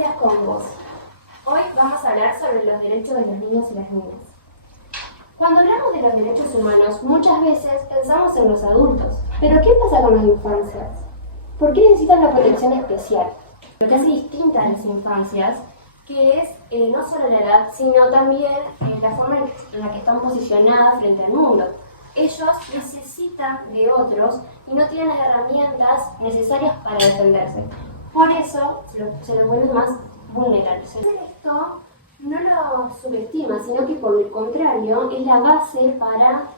Infancias con vos. Hoy vamos a hablar sobre los derechos de los niños y las niñas. Cuando hablamos de los derechos humanos, muchas veces pensamos en los adultos. Pero ¿qué pasa con las infancias? ¿Por qué necesitan una protección especial? Lo que hace distinta a las infancias, que es no solo la edad, sino también la forma en la que están posicionadas frente al mundo. Ellos necesitan de otros y no tienen las herramientas necesarias para defenderse. Por eso se los vuelven más vulnerables. Esto no lo subestima, sino que por el contrario es la base para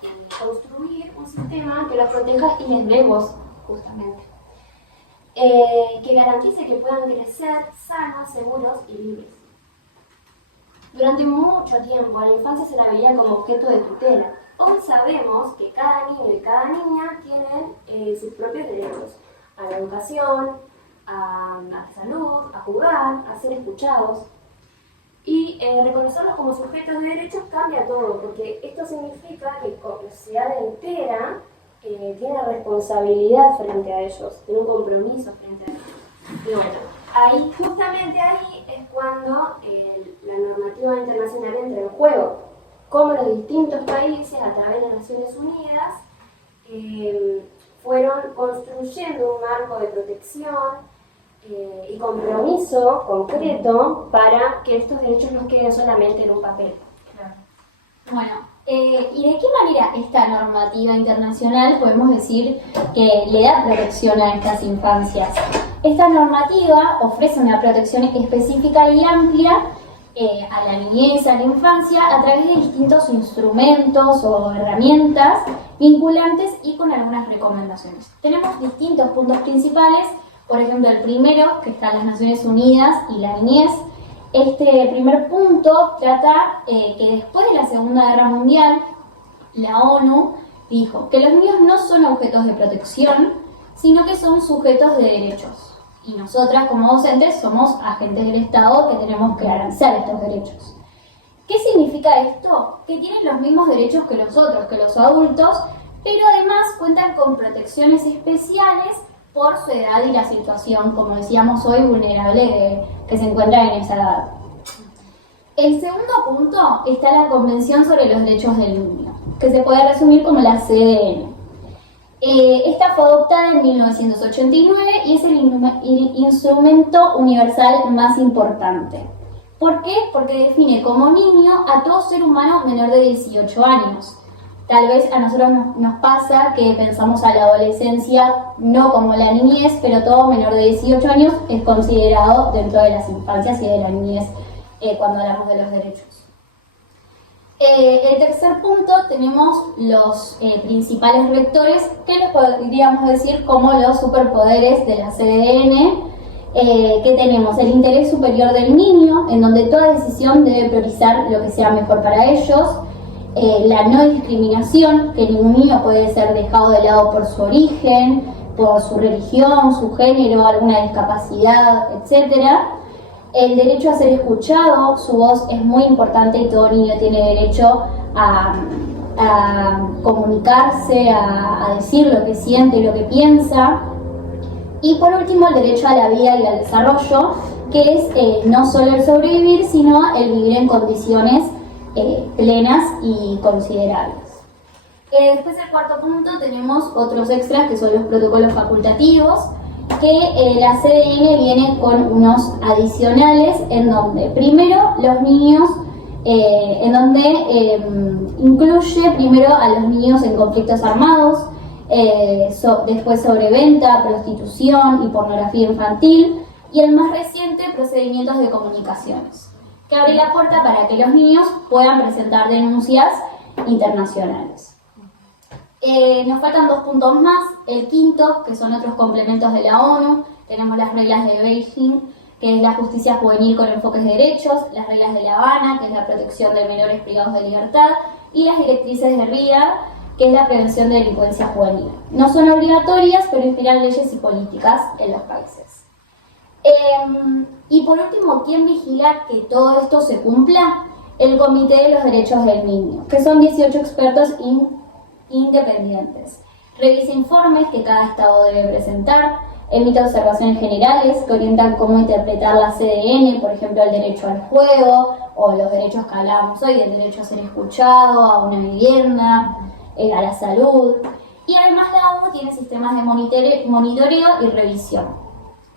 construir un sistema que los proteja y les dé voz, justamente. Que garantice que puedan crecer sanos, seguros y libres. Durante mucho tiempo la infancia se la veía como objeto de tutela. Hoy sabemos que cada niño y cada niña tienen sus propios derechos a la educación, a la salud, a jugar, a ser escuchados. Y reconocerlos como sujetos de derechos cambia todo, porque esto significa que la sociedad entera tiene responsabilidad frente a ellos, tiene un compromiso frente a ellos. Y bueno, justamente ahí es cuando la normativa internacional entra en juego, cómo los distintos países a través de las Naciones Unidas fueron construyendo un marco de protección y compromiso concreto para que estos derechos no queden solamente en un papel. Claro. Bueno, ¿y de qué manera esta normativa internacional podemos decir que le da protección a estas infancias? Esta normativa ofrece una protección específica y amplia a la niñez, a la infancia, a través de distintos instrumentos o herramientas vinculantes y con algunas recomendaciones. Tenemos distintos puntos principales. Por ejemplo, el primero, que está en las Naciones Unidas y la niñez. Este primer punto trata que después de la Segunda Guerra Mundial, la ONU dijo que los niños no son objetos de protección, sino que son sujetos de derechos. Y nosotras, como docentes, somos agentes del Estado que tenemos que garantizar estos derechos. ¿Qué significa esto? Que tienen los mismos derechos que los otros, que los adultos, pero además cuentan con protecciones especiales por su edad y la situación, como decíamos hoy, vulnerable que se encuentra en esa edad. El segundo punto está la Convención sobre los Derechos del Niño, que se puede resumir como la CDN. Esta fue adoptada en 1989 y es el instrumento universal más importante. ¿Por qué? Porque define como niño a todo ser humano menor de 18 años. Tal vez a nosotros nos pasa que pensamos a la adolescencia no como la niñez, pero todo menor de 18 años es considerado dentro de las infancias y de la niñez cuando hablamos de los derechos. El tercer punto tenemos los principales rectores, que los podríamos decir como los superpoderes de la CDN, que tenemos el interés superior del niño, en donde toda decisión debe priorizar lo que sea mejor para ellos. La no discriminación, que ningún niño puede ser dejado de lado por su origen, por su religión, su género, alguna discapacidad, etc. El derecho a ser escuchado, su voz es muy importante y todo niño tiene derecho a comunicarse, a decir lo que siente y lo que piensa. Y por último, el derecho a la vida y al desarrollo, que es no solo el sobrevivir, sino el vivir en condiciones plenas y considerables. Después del cuarto punto tenemos otros extras que son los protocolos facultativos, que la CDN viene con unos adicionales en donde primero los niños, incluye primero a los niños en conflictos armados, después sobre venta, prostitución y pornografía infantil, y el más reciente, procedimientos de comunicaciones, que abre la puerta para que los niños puedan presentar denuncias internacionales. Nos faltan dos puntos más. El quinto, que son otros complementos de la ONU. Tenemos las reglas de Beijing, que es la justicia juvenil con enfoques de derechos, las reglas de La Habana, que es la protección de menores privados de libertad, y las directrices de Riyadh, que es la prevención de delincuencia juvenil. No son obligatorias, pero inspiran leyes y políticas en los países. Y por último, ¿quién vigila que todo esto se cumpla? El Comité de los Derechos del Niño, que son 18 expertos independientes. Revisa informes que cada estado debe presentar, Emite observaciones generales que orientan cómo interpretar la CDN, por ejemplo, el derecho al juego o los derechos que hablábamos hoy, el derecho a ser escuchado, a una vivienda, a la salud. Y además la ONU tiene sistemas de monitoreo y revisión.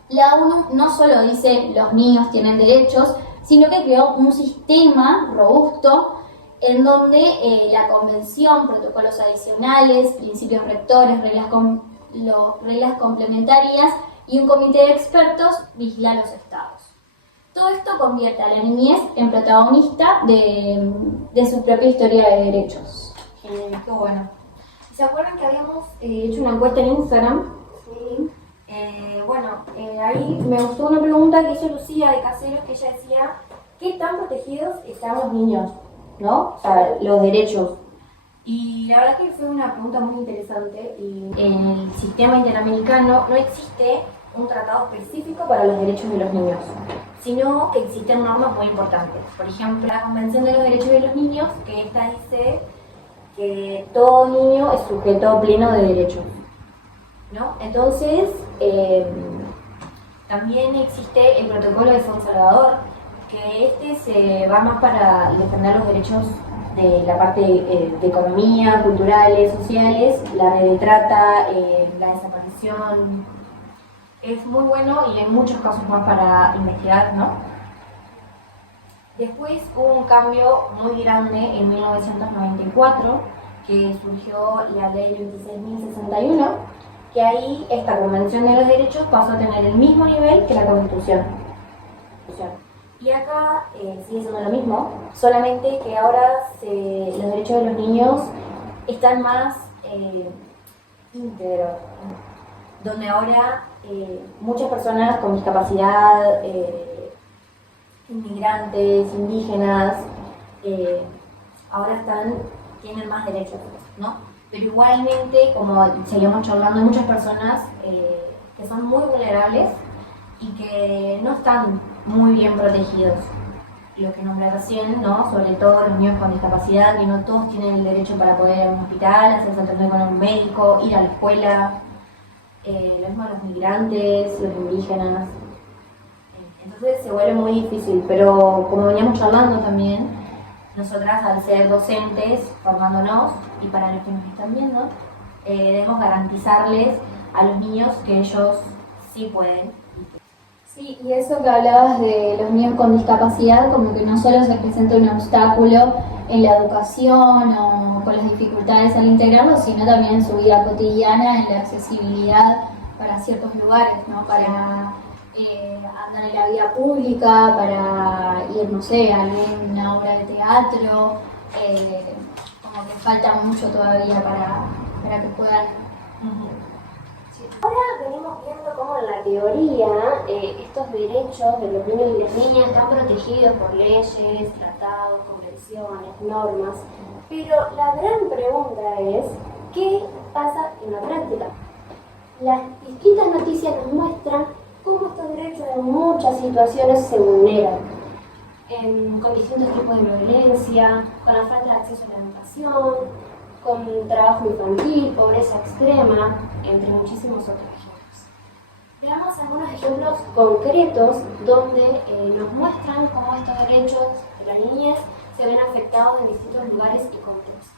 La ONU no solo dice los niños tienen derechos, sino que creó un sistema robusto en donde la convención, protocolos adicionales, principios rectores, reglas complementarias y un comité de expertos vigila a los estados. Todo esto convierte a la niñez en protagonista de su propia historia de derechos. Qué bueno. ¿Se acuerdan que habíamos hecho una encuesta en Instagram? Sí. Ahí me gustó una pregunta que hizo Lucía de Caseros, que ella decía, ¿qué tan protegidos están los niños? ¿No? O sea, los derechos. Y la verdad que fue una pregunta muy interesante. Y en el sistema interamericano no existe un tratado específico para los derechos de los niños, sino que existen normas muy importantes. Por ejemplo, la Convención de los Derechos de los Niños, que esta dice que todo niño es sujeto pleno de derechos, ¿no? Entonces, también existe el Protocolo de San Salvador, que se va más para defender los derechos de la parte de economía, culturales, sociales, la red de trata, la desaparición. Es muy bueno y hay muchos casos más para investigar, ¿no? Después hubo un cambio muy grande en 1994, que surgió la ley 26.061, que ahí esta Convención de los Derechos pasó a tener el mismo nivel que la Constitución. Y acá sigue siendo lo mismo, solamente que ahora los derechos de los niños están más íntegros, donde ahora muchas personas con discapacidad, inmigrantes, indígenas, ahora tienen más derechos, ¿no? Pero igualmente, como seguimos charlando, hay muchas personas que son muy vulnerables y que no están muy bien protegidos. Lo que nombré recién, ¿no? Sobre todo los niños con discapacidad, que no todos tienen el derecho para poder ir a un hospital, hacerse atender con un médico, ir a la escuela. Lo mismo los migrantes, los indígenas. Entonces se vuelve muy difícil, pero como veníamos charlando también, nosotras al ser docentes, formándonos, y para los que nos están viendo, debemos garantizarles a los niños que ellos sí pueden. Sí, y eso que hablabas de los niños con discapacidad, como que no solo se presenta un obstáculo en la educación o con las dificultades al integrarlos, sino también en su vida cotidiana, en la accesibilidad para ciertos lugares, ¿no? Para andar en la vía pública, para ir, no sé, a ver una obra de teatro, como que falta mucho todavía para que puedan. Ahora venimos viendo cómo en la teoría estos derechos de los niños y las niñas están protegidos por leyes, tratados, convenciones, normas, pero la gran pregunta es, ¿qué pasa en la práctica? Las distintas noticias nos muestran cómo estos derechos en muchas situaciones se vulneran, con distintos tipos de violencia, con la falta de acceso a la educación, con trabajo infantil, pobreza extrema, entre muchísimos otros ejemplos. Veamos algunos ejemplos concretos donde nos muestran cómo estos derechos de la niñez se ven afectados en distintos lugares y contextos.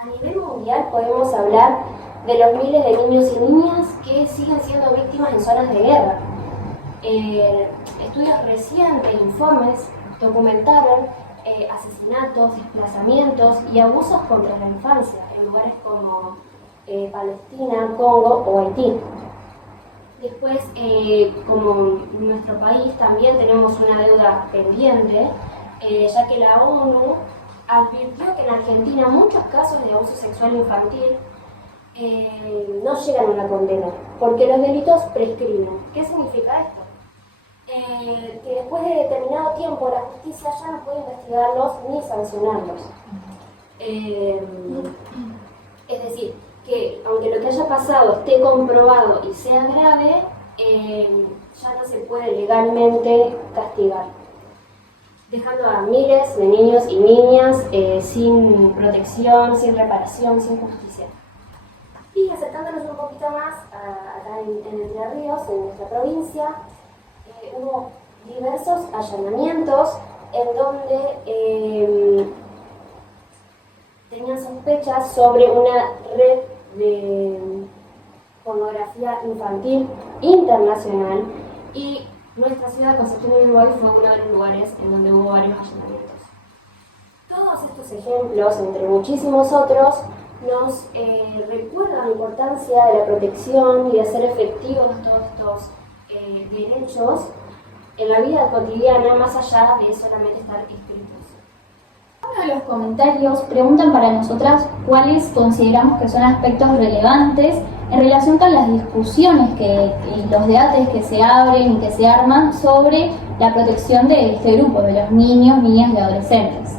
A nivel mundial podemos hablar de los miles de niños y niñas que siguen siendo víctimas en zonas de guerra. Estudios recientes, informes, documentaron asesinatos, desplazamientos y abusos contra la infancia en lugares como Palestina, Congo o Haití. Después, como en nuestro país también tenemos una deuda pendiente, ya que la ONU advirtió que en Argentina muchos casos de abuso sexual infantil no llegan a una condena, porque los delitos prescriben. ¿Qué significa esto? Que después de determinado tiempo la justicia ya no puede investigarlos ni sancionarlos. Es decir, que aunque lo que haya pasado esté comprobado y sea grave, ya no se puede legalmente castigar, dejando a miles de niños y niñas sin protección, sin reparación, sin justicia. Y acercándonos un poquito más acá en Entre Ríos, en nuestra provincia, hubo diversos allanamientos en donde tenían sospechas sobre una red de pornografía infantil internacional y nuestra ciudad, Concepción del Uruguay, fue uno de los lugares en donde hubo varios allanamientos. Todos estos ejemplos, entre muchísimos otros, nos recuerdan la importancia de la protección y de hacer efectivos todos estos derechos en la vida cotidiana, más allá de solamente estar escritos. Uno de los comentarios preguntan para nosotras cuáles consideramos que son aspectos relevantes en relación con las discusiones y los debates que se abren y que se arman sobre la protección de este grupo, de los niños, niñas y adolescentes.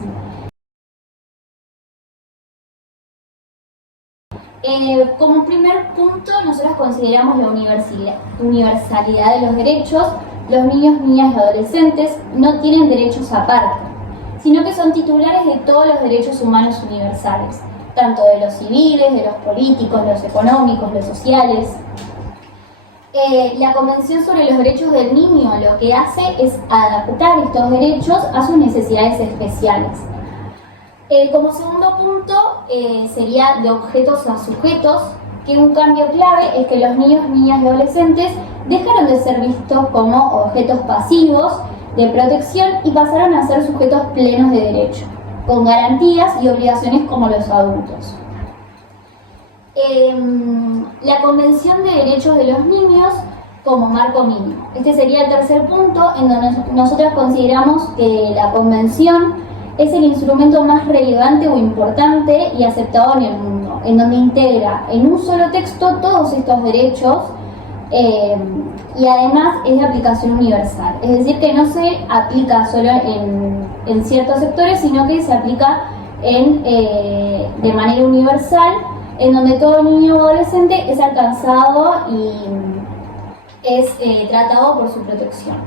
Como primer punto, nosotros consideramos la universalidad de los derechos. Los niños, niñas y adolescentes no tienen derechos aparte, sino que son titulares de todos los derechos humanos universales, tanto de los civiles, de los políticos, los económicos, los sociales. La Convención sobre los Derechos del Niño lo que hace es adaptar estos derechos a sus necesidades especiales. Como segundo punto, sería de objetos a sujetos, que un cambio clave es que los niños, niñas y adolescentes dejaron de ser vistos como objetos pasivos de protección y pasaron a ser sujetos plenos de derecho, con garantías y obligaciones como los adultos. La Convención de Derechos de los Niños como marco mínimo. Este sería el tercer punto, en donde nosotros consideramos que la Convención es el instrumento más relevante o importante y aceptado en el mundo, en donde integra en un solo texto todos estos derechos y además es de aplicación universal. Es decir, que no se aplica solo en ciertos sectores, sino que se aplica de manera universal, en donde todo niño o adolescente es alcanzado y es tratado por su protección.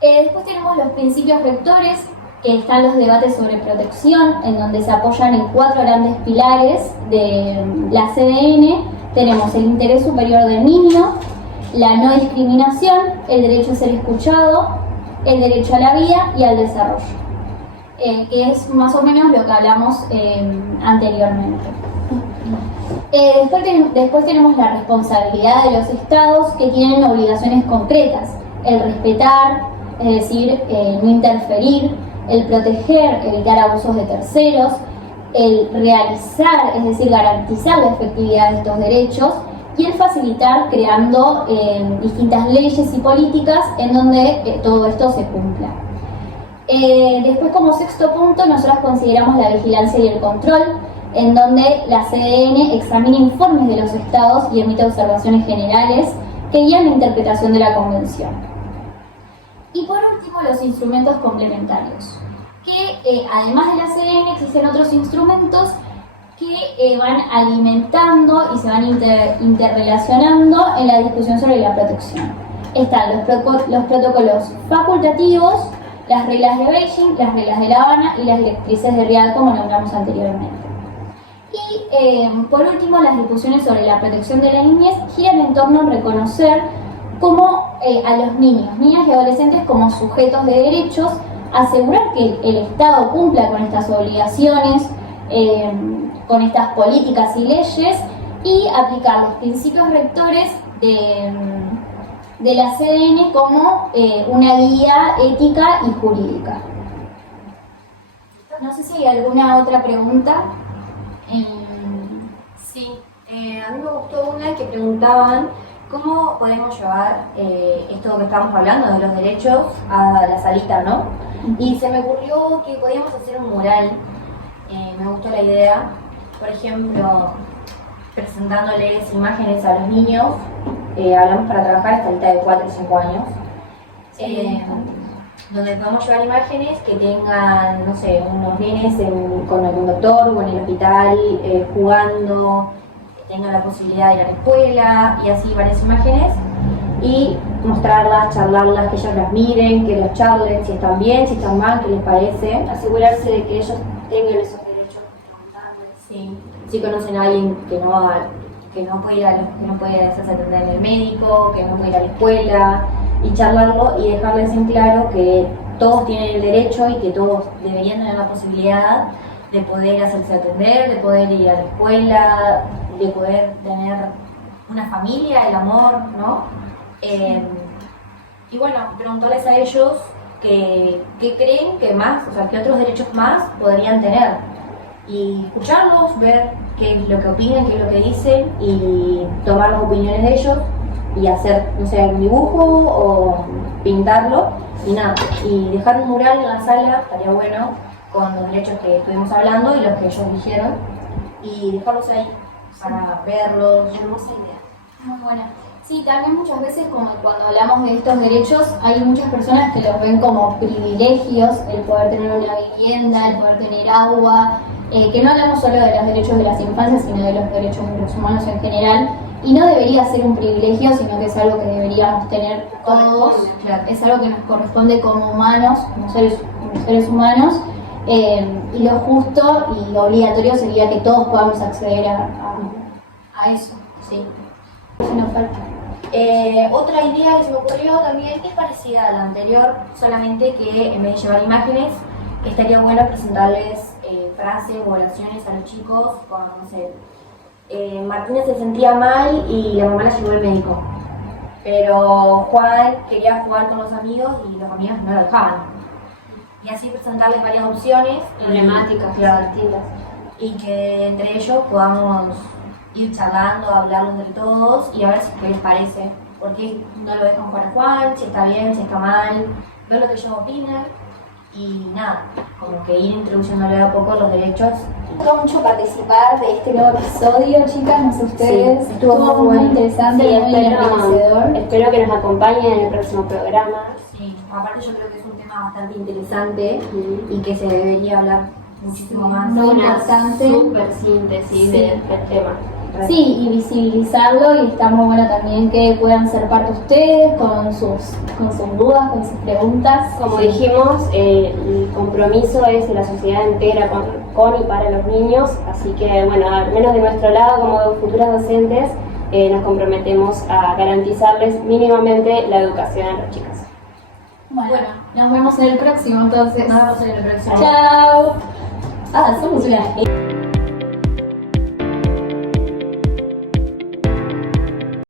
Después tenemos los principios rectores, que están los debates sobre protección, en donde se apoyan en 4 grandes pilares de la CDN. Tenemos el interés superior del niño, la no discriminación, el derecho a ser escuchado, el derecho a la vida y al desarrollo, que es más o menos lo que hablamos anteriormente. Después tenemos la responsabilidad de los estados, que tienen obligaciones concretas: el respetar, es decir, no interferir; el proteger, evitar abusos de terceros; el realizar, es decir, garantizar la efectividad de estos derechos; y el facilitar, creando distintas leyes y políticas en donde todo esto se cumpla. Después, como sexto punto, nosotros consideramos la vigilancia y el control, en donde la CDN examina informes de los estados y emite observaciones generales que guían la interpretación de la Convención. Y por último, los instrumentos complementarios, que además de la CDN existen otros instrumentos que van alimentando y se van interrelacionando en la discusión sobre la protección. Están los protocolos facultativos, las reglas de Beijing, las reglas de La Habana y las directrices de Riad, como nombramos anteriormente. Y por último, las discusiones sobre la protección de la niñez giran en torno a reconocer a los niños, niñas y adolescentes como sujetos de derechos, asegurar que el Estado cumpla con estas obligaciones, con estas políticas y leyes, y aplicar los principios rectores de la CDN como una guía ética y jurídica. No sé si hay alguna otra pregunta. Sí, a mí me gustó una que preguntaban cómo podemos llevar esto que estamos hablando de los derechos a la salita, ¿no? Y se me ocurrió que podíamos hacer un mural. Me gustó la idea, por ejemplo, presentándoles imágenes a los niños. Hablamos para trabajar hasta la de 4 o 5 años. Donde podemos llevar imágenes que tengan, no sé, unos nenes con algún doctor o en el hospital jugando, que tengan la posibilidad de ir a la escuela, y así varias imágenes, y mostrarlas, charlarlas, que ellos las miren, que los charlen, si están bien, si están mal, qué les parece. Asegurarse de que ellos tengan esos derechos. Sí. Si conocen a alguien que no haga que no puede que no puede hacerse atender en el médico, que no puede ir a la escuela, y charlarlo y dejarles en claro que todos tienen el derecho y que todos deberían tener la posibilidad de poder hacerse atender, de poder ir a la escuela, de poder tener una familia, el amor, ¿no? Y bueno, preguntarles a ellos qué creen que más, o sea, qué otros derechos más podrían tener. Y escucharlos, ver qué es lo que opinan, qué es lo que dicen y tomar las opiniones de ellos y hacer, no sé, un dibujo o pintarlo y nada. Y dejar un mural en la sala, estaría bueno, con los derechos que estuvimos hablando y los que ellos dijeron y dejarlos ahí para verlos. Hermosa idea. Muy buena. Sí, también muchas veces como cuando hablamos de estos derechos hay muchas personas que los ven como privilegios, el poder tener una vivienda, el poder tener agua, que no hablamos solo de los derechos de las infancias, sino de los derechos de los humanos en general, y no debería ser un privilegio, sino que es algo que deberíamos tener todos, Claro. es algo que nos corresponde como humanos, como seres humanos, y lo justo y obligatorio sería que todos podamos acceder a eso. Sí. Si nos falta. Otra idea que se me ocurrió también es parecida a la anterior, solamente que en vez de llevar imágenes, estaría bueno presentarles frases o oraciones a los chicos con, no sé, Martina se sentía mal y la mamá la llevó al médico, pero Juan quería jugar con los amigos y los amigos no lo dejaban. Y así presentarles varias opciones, Problemáticas, claro, distintas. y que entre ellos podamos ir charlando, hablarlos de todos y a ver qué les parece. ¿Por qué no lo dejan jugar a Juan? Si está bien, si está mal, ver lo que ellos opinan y nada, como que ir introduciéndole de a poco los derechos. Me gustó mucho participar de este nuevo episodio, chicas, no sé ustedes. Sí, estuvo muy muy bueno. interesante, Sí, muy enriquecedor. espero que nos acompañen en el próximo programa. Sí, aparte yo creo que es un tema bastante interesante y que se debería hablar muchísimo más. Muy Una importante. súper síntesis Sí. del tema. Sí, y visibilizarlo, y está muy bueno también que puedan ser parte ustedes con sus dudas, con sus preguntas. Como dijimos, el compromiso es de la sociedad entera con y para los niños, así que bueno, al menos de nuestro lado como futuras docentes nos comprometemos a garantizarles mínimamente la educación a las chicas. Bueno, nos vemos en el próximo entonces. Nos vemos en el próximo. Chao. Somos una